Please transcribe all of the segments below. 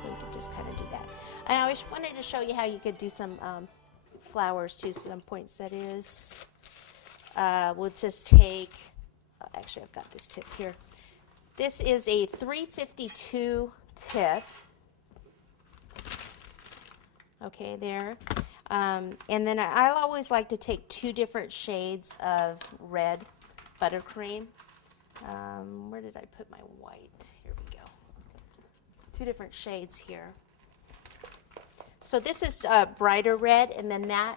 So you can just kind of do that. And I just wanted to show you how you could do some flowers too, some poinsettias. We'll just take, actually I've got this tip here. This is a 352 tip. Okay, there. And then I always like to take 2 different shades of red buttercream. Where did I put my white? Here we go. 2 different shades here. So this is brighter red, and then that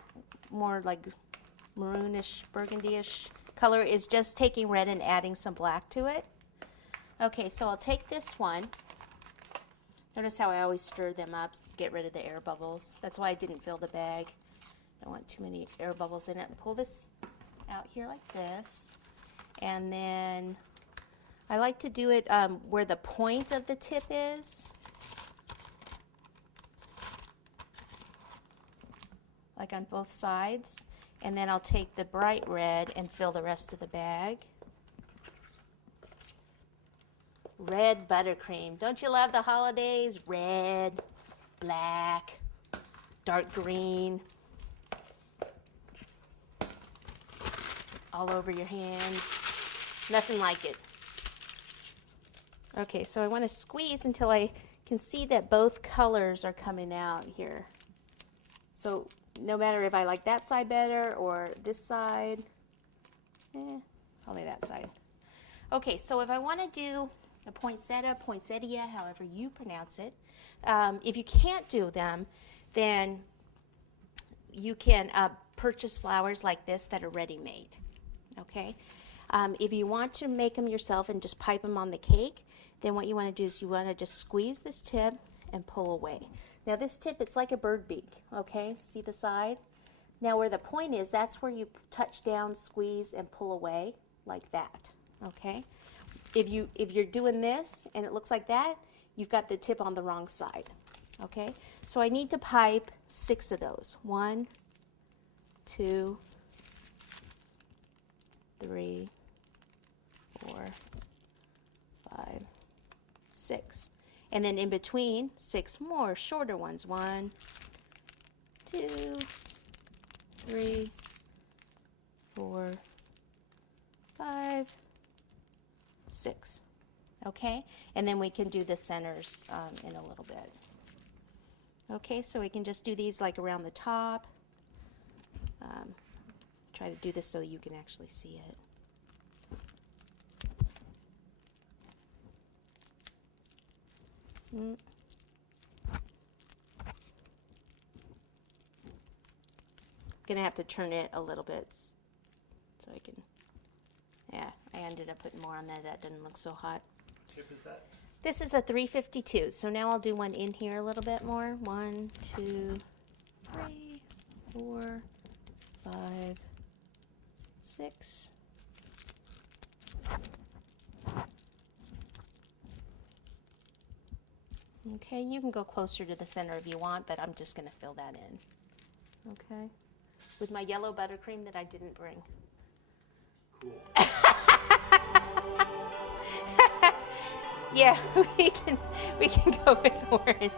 more like maroonish, burgundy-ish color is just taking red and adding some black to it. Okay, so I'll take this one. Notice how I always stir them up, get rid of the air bubbles. That's why I didn't fill the bag. I don't want too many air bubbles in it. Pull this out here like this. And then I like to do it where the point of the tip is. Like on both sides. And then I'll take the bright red and fill the rest of the bag. Red buttercream. Don't you love the holidays? Red, black, dark green. All over your hands. Nothing like it. Okay, so I want to squeeze until I can see that both colors are coming out here. So no matter if I like that side better or this side, probably that side. Okay, so if I want to do a poinsettia, however you pronounce it. If you can't do them, then you can purchase flowers like this that are ready-made, okay? If you want to make them yourself and just pipe them on the cake, then what you want to do is you want to just squeeze this tip and pull away. Now this tip, it's like a bird beak, okay? See the side? Now where the point is, that's where you touch down, squeeze, and pull away like that, okay? If you're doing this and it looks like that, you've got the tip on the wrong side, okay? So I need to pipe 6 of those. 1, 2, 3, 4, 5, 6. And then in between, 6 more shorter ones. 1, 2, 3, 4, 5, 6. Okay, and then we can do the centers in a little bit. Okay, so we can just do these like around the top. Try to do this so you can actually see it. Gonna have to turn it a little bit so I can. Yeah, I ended up putting more on there. That didn't look so hot. What chip is that? This is a 352. So now I'll do one in here a little bit more. 1, 2, 3, 4, 5, 6. Okay, you can go closer to the center if you want, but I'm just going to fill that in. Okay, with my yellow buttercream that I didn't bring. Cool. Yeah, we can go with orange.